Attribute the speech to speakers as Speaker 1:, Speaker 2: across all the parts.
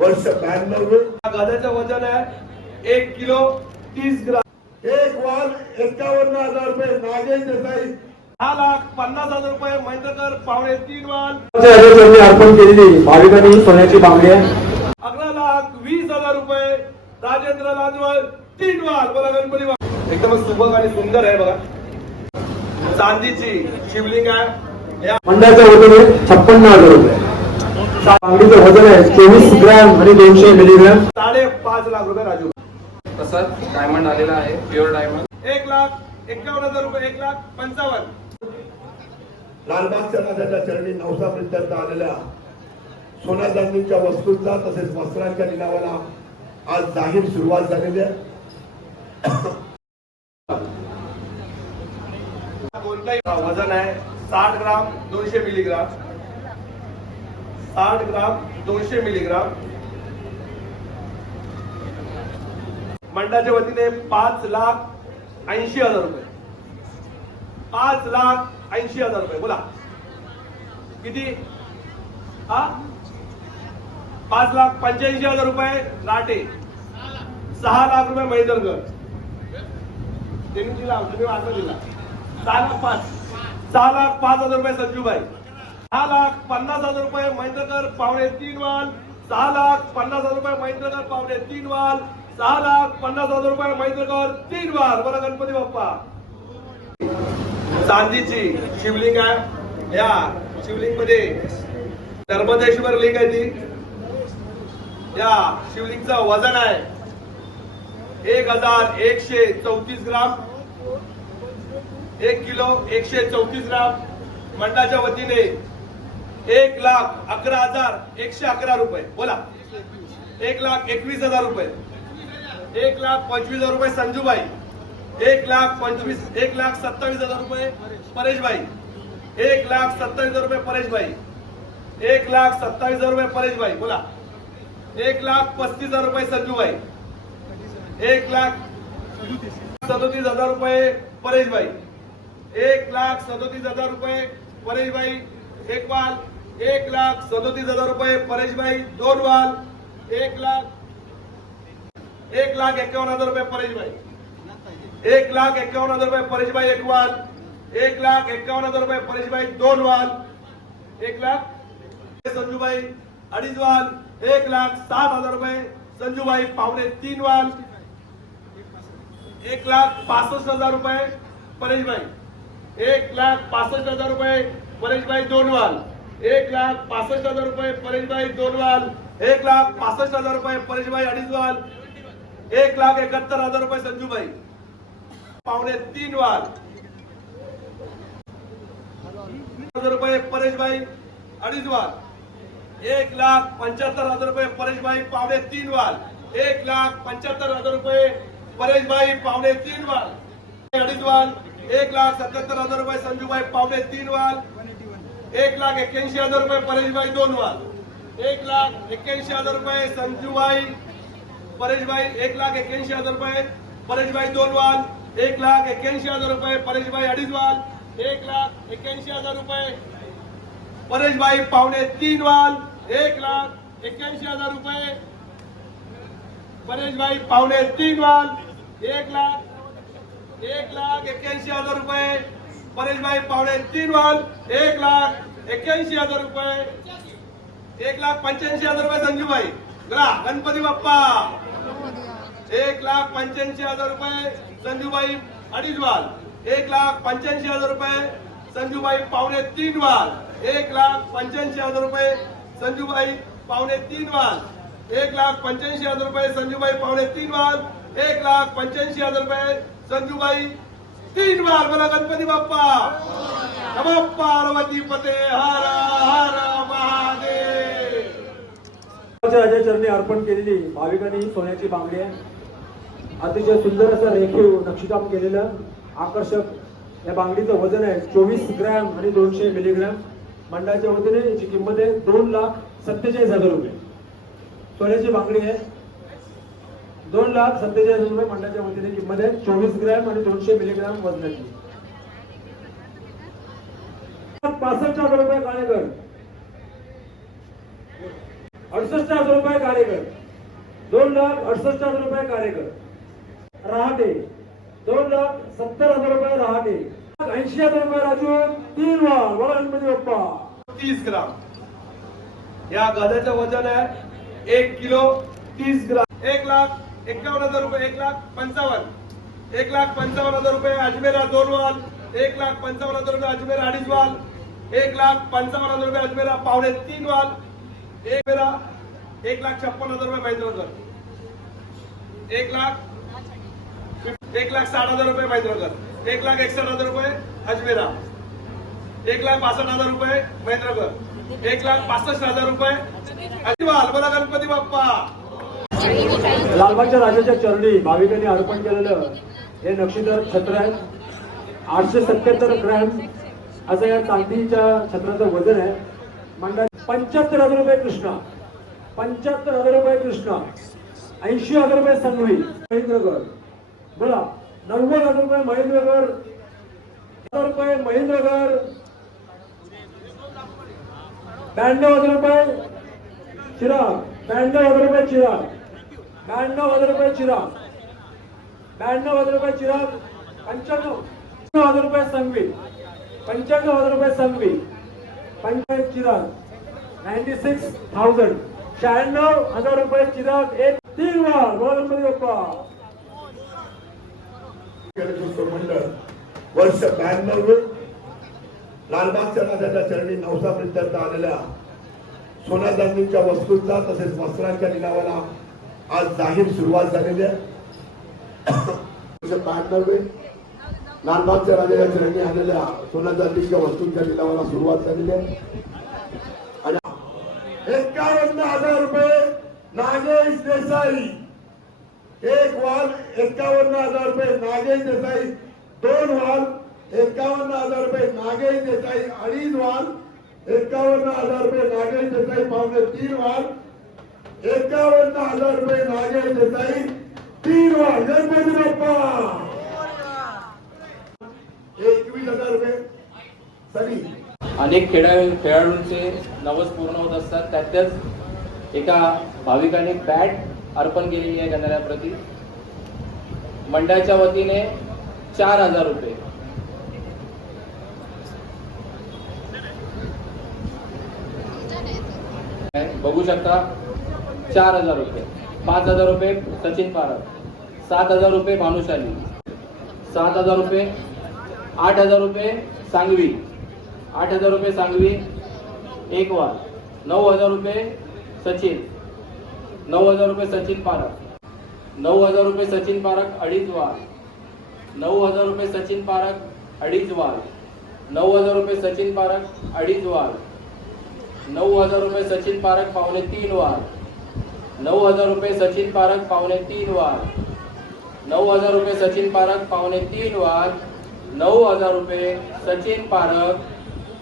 Speaker 1: वर्ष ब्याण्णव
Speaker 2: गाद्याचं वजन आहे एक किलो तीस ग्राम.
Speaker 1: एक वाल एकावन्न हजार रुपये नागेश देसाई.
Speaker 2: दहा लाख पन्नास हजार रुपये महेंद्रकर पावणे तीन वाल.
Speaker 3: अर्पण केलेली भाविकांनी सोन्याची बांगडी आहे.
Speaker 2: अकरा लाख वीस हजार रुपये राजेंद्र लाजवळ तीन वाल. बोला गणपती. एकदमच सुबक आणि सुंदर आहे बघा. चांदीची शिवलिंग आहे. या
Speaker 3: मंडळाच्या वतीने छप्पन्न हजार रुपये. बांगडीचं वजन आहे चोवीस ग्रॅम आणि दोनशे मिलीग्रॅम.
Speaker 2: साडेपाच लाख रुपये राजू.
Speaker 4: तसंच डायमंड आलेला आहे प्युअर डायमंड
Speaker 2: एक लाख एक्कावन्न हजार रुपये एक लाख पंचावन्न.
Speaker 1: लालबागच्या राजाच्या चरणी नवसापर्यंत आलेल्या सोना चांदीच्या वस्तूंचा तसेच वस्त्रांच्या लिलावाला आज जाहीर सुरुवात झालेली आहे.
Speaker 2: कोणताही वजन आहे साठ ग्राम दोनशे मिलीग्राम. साठ ग्राम दोनशे मिलीग्राम. मंडळाच्या वतीने पाच लाख ऐंशी हजार रुपये. पाच लाख ऐंशी हजार रुपये. बोला. किती? हा? पाच लाख पंच्याऐंशी हजार रुपये लाटे सहा लाख रुपये मैदलगड त्यांनी दिला तुम्ही वाटलं दिला. सहा लाख पाच. सहा लाख पाच हजार रुपये संजूबाई. दहा लाख पन्नास हजार रुपये महेंद्रकर पावणे तीन वाल. सहा लाख पन्नास हजार रुपये महेंद्रकर पावणे तीन वाल. सहा लाख पन्नास हजार रुपये महेंद्रकर तीन वाल. बरं गणपती बाप्पा. चांदीची शिवलिंग आहे. या शिवलिंगमध्ये धर्मदेश्वर लिंग आहे ती. या शिवलिंगचं वजन आहे एक हजार एकशे चौतीस ग्राम. एक किलो एकशे चौतीस ग्राम. मंडळाच्या वतीने एक लाख अकरा हजार एकशे अकरा रुपये बोला एक लाख एकवीस हजार रुपये एक लाख पंचवीस हजार रुपये संजूबाई एक लाख पंचवीस एक लाख सत्तावीस हजार रुपये परेशभाई एक लाख सत्तावीस हजार रुपये परेशभाई एक लाख सत्तावीस हजार रुपये परेशभाई बोला एक लाख पस्तीस हजार रुपये संजूबाई एक लाख सदोतीस हजार रुपये परेशभाई एक लाख सदोतीस हजार रुपये परेशभाई एकवाल एक लाख सदोतीस हजार रुपये. परेशबाई दोन वाल एक लाख. एक लाख एकावन्न हजार रुपये परेशबाई एक लाख एकावन्न हजार रुपये परेशबाई एक वाल एक लाख एकावन्न हजार रुपये परेशबाई दोन वाल एक लाख. संजूबाई अडीच वाल एक लाख सात हजार रुपये संजूबाई पावणे तीन वाल एक लाख पासष्ट हजार रुपये परेशबाई एक लाख पासष्ट हजार रुपये परेशबाई दोन वाल एक लाख पासष्ट हजार रुपये परेशबाई दोन वाल एक लाख पासष्ट हजार रुपये परेशबाई अडीच वाल एक लाख एकाहत्तर हजार रुपये संजूबाई. पावणे तीन वाल हजार रुपये परेशभाई अडीचवाल. एक लाख पंच्याहत्तर हजार रुपये परेशभाई पावणे तीन वाल एक लाख पंच्याहत्तर हजार रुपये परेशभाई पावणे तीन वाल अडीचवाल. एक लाख सत्याहत्तर हजार रुपये संजूबाई पावणे तीन वाल एक लाख एक्क्याऐंशी हजार रुपये परेशभाई दोन वाल एक लाख एक्क्याऐंशी हजार रुपये संजूबाई परेशबाई एक लाख एक्क्याऐंशी हजार रुपये परेशबाई दोन वाल एक लाख एक्क्याऐंशी हजार रुपये परेशभाई अडीच वाल एक लाख एक्क्याऐंशी हजार रुपये परेशबाई पावणे तीन वाल एक लाख एक्क्याऐंशी हजार रुपये परेशभाई पावणे तीन वाल एक लाख एक लाख एक्क्याऐंशी हजार रुपये परेशबाई पावणे तीन वाल एक लाख एक्क्याऐंशी हजार रुपये. एक लाख पंच्याऐंशी हजार रुपये संजूबाई. गला गणपती बाप्पा. एक लाख पंच्याऐंशी हजार रुपये संजूबाई अडीच वाल एक लाख पंच्याऐंशी हजार रुपये संजूबाई पावणे तीन वाल एक लाख पंच्याऐंशी हजार रुपये संजूबाई पावणे तीन वाल एक लाख पंच्याऐंशी हजार रुपये संजूबाई पावणे तीन वाल एक लाख पंच्याऐंशी हजार रुपये संजूबाई तीन बार बोला गणपती बाप्पा. नमः पार्वती पते हर हर महादेव.
Speaker 3: राजा चरणी अर्पण केलेली भाविकांनी सोन्याची बांगडी आहे. अतिशय सुंदर असं रेखीव नक्षीकाम केलेलं आकर्षक या बांगडीचं वजन आहे चोवीस ग्रॅम आणि दोनशे मिलीग्रॅम. मंडळाच्या वतीने याची किंमत आहे दोन लाख सत्तेचाळीस हजार रुपये. सोन्याची बांगडी आहे. दोन लाख सत्तेचाळीस रुपये मंडळाच्या वतीने किंमत आहे. चोवीस ग्रॅम आणि दोनशे मिलीग्राम वजनाची. पासष्ट हजार रुपये कार्यकर अडुसष्ट हजार रुपये कार्यकर दोन लाख अडुसष्ट हजार रुपये कार्यकर रहाटे दोन लाख सत्तर हजार रुपये रहाटे ऐंशी हजार रुपये राजू. तीन वार बोला गणपती बाप्पा.
Speaker 2: तीस ग्राम. या गध्याचं वजन आहे एक किलो तीस ग्राम. एक लाख एकावन्न हजार रुपये एक लाख पंचावन्न एक लाख पंचावन्न हजार रुपये अजमेरा दोन वाल एक लाख पंचावन्न हजार रुपये अजमेरा अडीच वाल एक लाख पंचावन्न हजार रुपये अजमेरा पावणे तीन वाल एक मेरा एक लाख छप्पन हजार रुपये महेंद्रनगर एक लाख एक लाख साठ हजार रुपये महेंद्रनगर एक लाख एकसठ हजार रुपये अजमेरा एक लाख बासष्ट हजार रुपये महेंद्रनगर एक लाख पासष्ट हजार रुपये अजिबाल बोला गणपती बाप्पा
Speaker 3: लालबागच्या राजाच्या चरणी भाविकांनी अर्पण केलेलं हे नक्षीदार छत्र आहे आठशे सत्याहत्तर ग्रॅम असं या चांदीच्या छत्राचं वजन आहे. मंडळ पंच्याहत्तर हजार रुपये कृष्णा पंच्याहत्तर हजार रुपये कृष्णा ऐंशी हजार रुपये संघवी महेंद्रगड. बोला नव्वद हजार रुपये महेंद्रगड हजार रुपये महेंद्रगड ब्याण्णव हजार रुपये चिराग ब्याण्णव हजार रुपये चिराग. ब्याण्णव हजार रुपये चिराग. ब्याण्णव हजार रुपये चिराग. पंच्याण्णव हजार रुपये संघवी पंच्याण्णव हजार रुपये Sanghvi panchayat Chirag. Ninety six thousand शहाण्णव हजार रुपये चिराग. एक तीन वार. बोला गणपती बाप्पा.
Speaker 1: मंडळ वर्ष ब्याण्णव लालबागच्या राजाच्या चरणी नवसापर्यंत आलेल्या सोन्या चांदीच्या वस्तूंचा तसेच वस्त्रांच्या लिलावाला आज जाहीर सुरुवात झालेली आहे. वर्ष लालबागच्या राजाच्या चरणी आलेल्या सोन्याच्या चांदीच्या वस्तूंच्या लिलावाला सुरुवात झालेली आहे. आणि एकावन्न हजार रुपये नागेश देसाई. एक वाल एकावन्न हजार रुपये नागेश देसाई. दोन वाल एकावन्न हजार रुपये नागेश देसाई. अडीच वाल एकावन्न हजार रुपये नागेश देसाई पावणे तीन वाल एकावन्न हजार रुपये नागेश देसाई तीन वाल गणपती बाप्पा. एकवीस हजार रुपये. सरी.
Speaker 4: अनेक खेळा खेळाडूंचे नवस पूर्ण होत असतात. त्यातच एका भाविकाने बॅट अर्पण केलेली आहे गणरायाप्रती. मंडळाच्या वतीने चार हजार रुपये. बघू शकता चार हजार रुपये पाच हजार रुपये सचिन पारक सात हजार रुपये भानुशाली सात हजार रुपये आठ हजार रुपये सांगवी आठ हजार रुपये सांगवी एक वार नऊ हजार रुपये सचिन नऊ हजार रुपये सचिन पारक नऊ हजार रुपये सचिन पारक अडीच वार नऊ हजार रुपये सचिन पारख अडीच वार नऊ हजार रुपये सचिन पारक अडीच वार नऊ हजार रुपये सचिन पारक पावणे तीन वार नऊ हजार रुपये सचिन पारक पावणे तीन वार. नऊ हजार रुपये सचिन पारक पावणे तीन वार. नऊ हजार रुपये सचिन पारक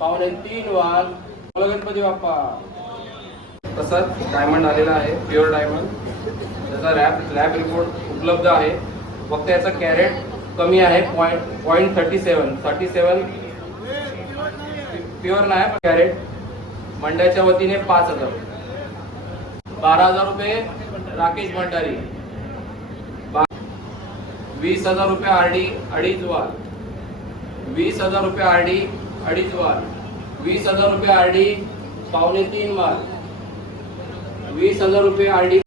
Speaker 4: पावणे तीन वार. गणपती बाप्पा. तसंच डायमंड आलेला आहे प्युअर डायमंड त्याचा रॅब लॅब रिपोर्ट उपलब्ध आहे. फक्त याचा कॅरेट कमी आहे point point thirty seven thirty seven pure नाही कॅरेट मंडळाच्या वतीने पाच हजार. बारा हजार रुपये राकेश भंडारी. वीस हजार रुपये आर डी अडीच वाल. वीस हजार रुपये आर डी अडीच वाल. वीस हजार रुपये आर डी पावणे तीन वाल. वीस हजार रुपये आर डी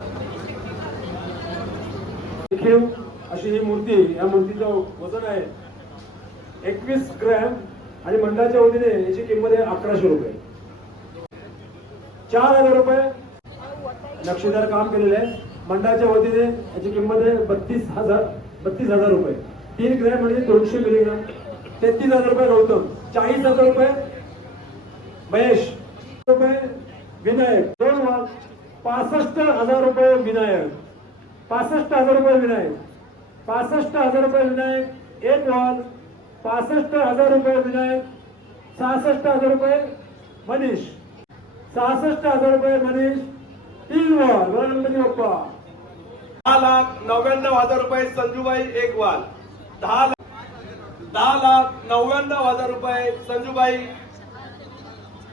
Speaker 3: अशी ही मूर्ती या मूर्तीचं वजन आहे एकवीस ग्रॅम आणि मंडळाच्या वतीने याची किंमत आहे अकराशे रुपये. चार हजार रुपये नक्षीदार काम केलेले आहे. मंडळाच्या वतीने याची किंमत आहे बत्तीस हजार बत्तीस हजार रुपये. तीन ग्रॅम म्हणजे दोनशे मिलीग्राम तेहतीस हजार रुपये गौतम चाळीस हजार रुपये महेश रुपये विनायक दोन वाघ पासष्ट हजार रुपये विनायक पासष्ट हजार रुपये विनायक पासष्ट हजार रुपये विनायक एक वाघ पासष्ट हजार रुपये विनायक सहासष्ट हजार रुपये मनीष सहासष्ट हजार रुपये मनीष
Speaker 2: दहा लाख नव्याण्णव हजार रुपये संजूबाई एक वाल दहा लाख दहा लाख नव्याण्णव हजार रुपये संजूबाई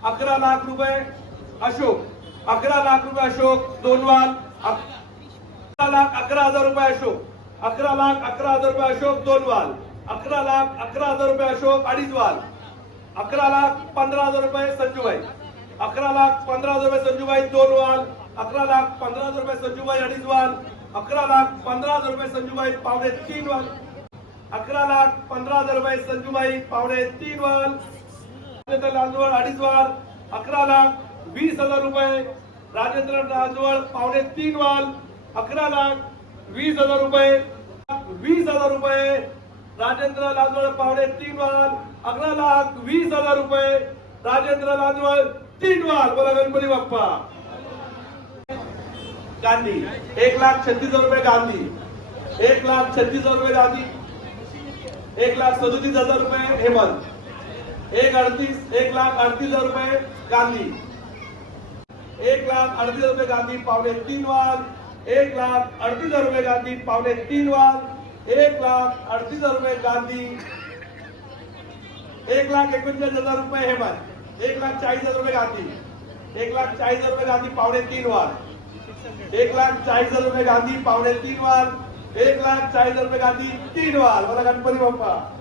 Speaker 2: अकरा लाख रुपये अशोक. अकरा लाख रुपये अशोक दोन वाल अकरा लाख अकरा हजार रुपये अशोक. अकरा लाख अकरा हजार रुपये अशोक दोन वाल अकरा लाख अकरा हजार रुपये अशोक अडीच वाल अकरा लाख पंधरा हजार रुपये संजूबाई. अकरा लाख पंधरा हजार रुपये संजूबाई दोन वाल अकरा लाख पंधरा हजार रुपये संजूबाई अडीच वाल अकरा लाख पंधरा हजार रुपये संजूबाई पावणे तीन वाल अकरा लाख पंधरा हजार रुपये संजूबाई पावणे तीन वाल राजेंद्र लांजवळ अडीच वाल अकरा लाख वीस हजार रुपये राजेंद्र लांजवळ पावणे तीन वाल अकरा लाख वीस हजार रुपये वीस हजार रुपये राजेंद्र लांजवळ पावणे तीन वाल अकरा लाख वीस हजार रुपये राजेंद्र लांजवळ तीन वाल बोला गणपती बाप्पा. गांधी एक लाख छत्तीस हजार रुपये गांधी एक लाख छत्तीस हजार रुपये गांधी एक लाख सदोतीस हजार रुपये हेमंत एक अडतीस एक लाख अडतीस हजार रुपये गांधी एक लाख अडतीस हजार रुपये गांधी पावणे तीन वाल एक लाख अडतीस हजार रुपये गांधी पावणे तीन वाल एक लाख अडतीस हजार रुपये गांधी एक लाख एकोणचाळीस हजार रुपये हेमंत एक लाख चाळीस हजार रुपये गांधी एक लाख चाळीस हजार रुपये गांधी पावणे तीन वाल एक लाख चाळीस हजार रुपये गांधी पावणे तीन वाल. एक लाख चाळीस हजार रुपये गांधी तीन वाल. मला गणपती बाप्पा.